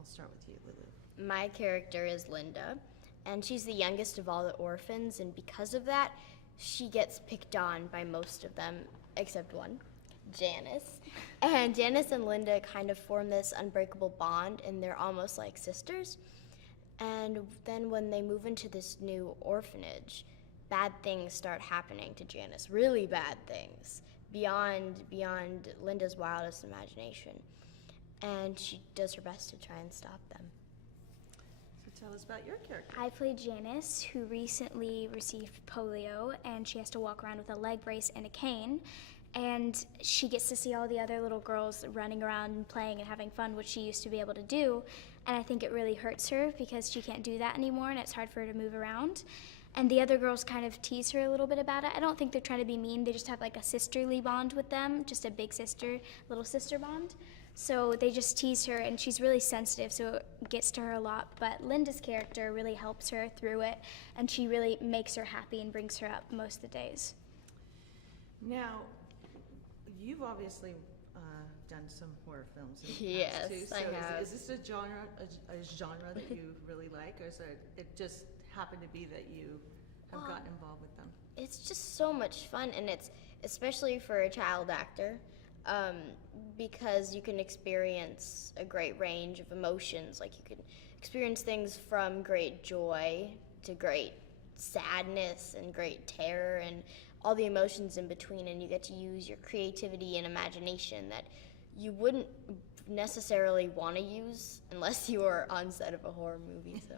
I'll start with you, Lulu. My character is Linda, and she's the youngest of all the orphans, and because of that, she gets picked on by most of them, except one, Janice. And Janice and Linda kind of form this unbreakable bond, and they're almost like sisters. And then when they move into this new orphanage, bad things start happening to Janice, really bad things, beyond Linda's wildest imagination. And she does her best to try and stop them. So tell us about your character. I played Janice, who recently received polio, and she has to walk around with a leg brace and a cane. And she gets to see all the other little girls running around and playing and having fun, which she used to be able to do. And I think it really hurts her because she can't do that anymore, and it's hard for her to move around. And the other girls kind of tease her a little bit about it. I don't think they're trying to be mean. They just have like a sisterly bond with them, just a big sister, little sister bond. So they just tease her, and she's really sensitive, so it gets to her a lot. But Linda's character really helps her through it, and she really makes her happy and brings her up most of the days. Now, you've obviously done some horror films in the Yes, past too. So I have. Is this a genre that you really like, or is it just happened to be that you have gotten involved with them? It's just so much fun, and it's especially for a child actor, because you can experience a great range of emotions. Like you can experience things from great joy to great sadness and great terror and all the emotions in between, and you get to use your creativity and imagination that you wouldn't necessarily want to use unless you were on set of a horror movie. So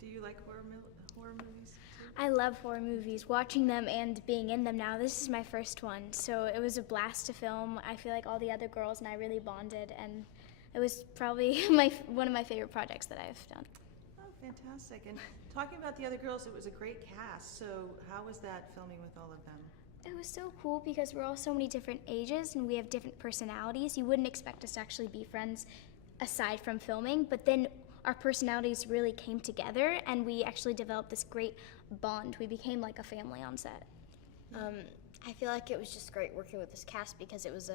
Do you like horror movies too? I love horror movies, watching them and being in them now. This is my first one, so it was a blast to film. I feel like all the other girls and I really bonded, and it was probably one of my favorite projects that I've done. Oh, fantastic. And talking about the other girls, it was a great cast. So how was that filming with all of them? It was so cool because we're all so many different ages and we have different personalities. You wouldn't expect us to actually be friends aside from filming, but then our personalities really came together and we actually developed this great bond. We became like a family on set. I feel like it was just great working with this cast because it was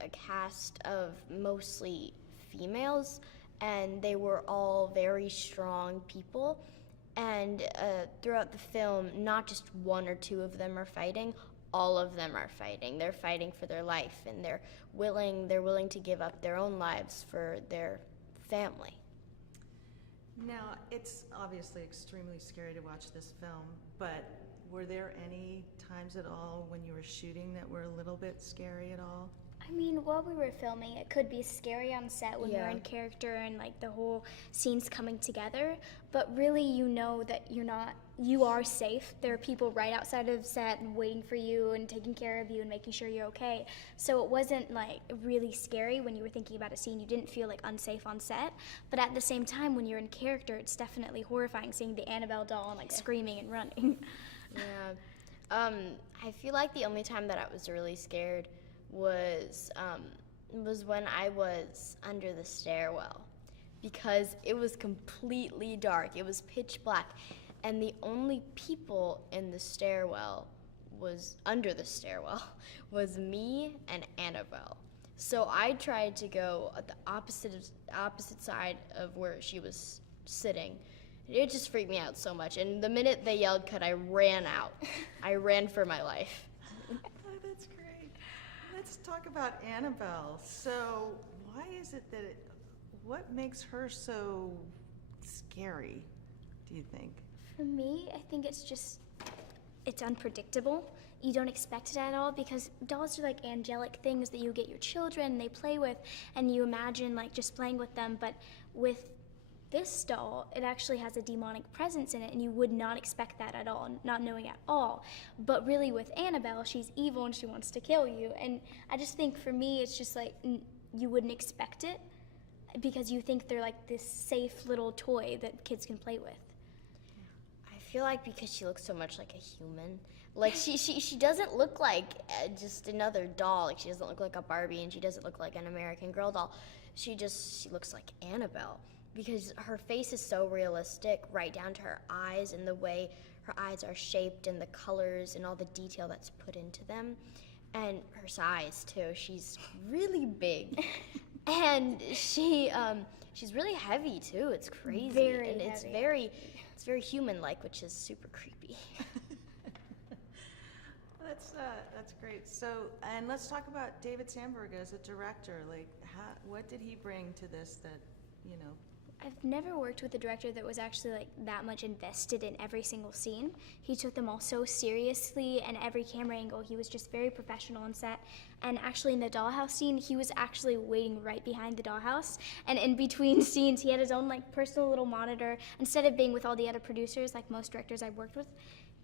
a cast of mostly females, and they were all very strong people. And throughout the film, not just one or two of them are fighting, all of them are fighting. They're fighting for their life, and they're willing to give up their own lives for their family. Now, it's obviously extremely scary to watch this film, but were there any times at all when you were shooting that were a little bit scary at all? I mean, while we were filming, it could be scary on set when you're Yeah. in character and like the whole scene's coming together, but really you know that you are safe. There are people right outside of set and waiting for you and taking care of you and making sure you're okay. So it wasn't like really scary when you were thinking about a scene. You didn't feel like unsafe on set, but at the same time when you're in character, it's definitely horrifying seeing the Annabelle doll and like screaming and running. Yeah. I feel like the only time that I was really scared was when I was under the stairwell, because it was completely dark. It was pitch black, and the only people in the stairwell under the stairwell was me and Annabelle. So I tried to go at the opposite side of where she was sitting. It just freaked me out so much, and the minute they yelled cut, I ran out. I ran for my life. Oh, that's great. Let's talk about Annabelle. So why is it that what makes her so scary, do you think? For me, I think it's unpredictable. You don't expect it at all because dolls are like angelic things that you get your children and they play with and you imagine like just playing with them, but with this doll, it actually has a demonic presence in it and you would not expect that at all, not knowing at all. But really with Annabelle, she's evil and she wants to kill you. And I just think for me, it's just like you wouldn't expect it because you think they're like this safe little toy that kids can play with. I feel like because she looks so much like a human, like she doesn't look like just another doll. Like she doesn't look like a Barbie and she doesn't look like an American Girl doll. She looks like Annabelle because her face is so realistic, right down to her eyes and the way her eyes are shaped and the colors and all the detail that's put into them. And her size too. She's really big. And she's really heavy too. It's crazy. Very and it's heavy. very human-like, which is super creepy. That's great. So, and let's talk about David Sandberg as a director. Like, what did he bring to this that, you know? I've never worked with a director that was actually like that much invested in every single scene. He took them all so seriously, and every camera angle, he was just very professional on set. And actually in the dollhouse scene, he was actually waiting right behind the dollhouse. And in between scenes, he had his own like personal little monitor, instead of being with all the other producers like most directors I've worked with.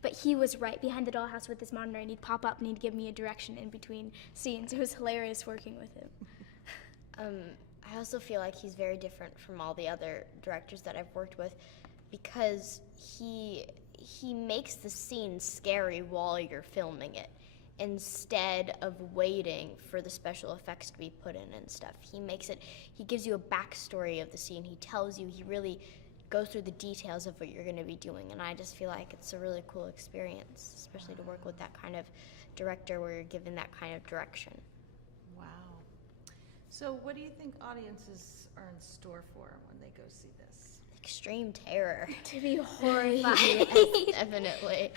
But he was right behind the dollhouse with his monitor, and he'd pop up and he'd give me a direction in between scenes. It was hilarious working with him. I also feel like he's very different from all the other directors that I've worked with, because he makes the scene scary while you're filming it, instead of waiting for the special effects to be put in and stuff. He gives you a backstory of the scene. He tells you, he really goes through the details of what you're going to be doing, and I just feel like it's a really cool experience, especially to work with that kind of director where you're given that kind of direction. Wow. So what do you think audiences are in store for when they go see this? Extreme terror. To be horrified. Definitely.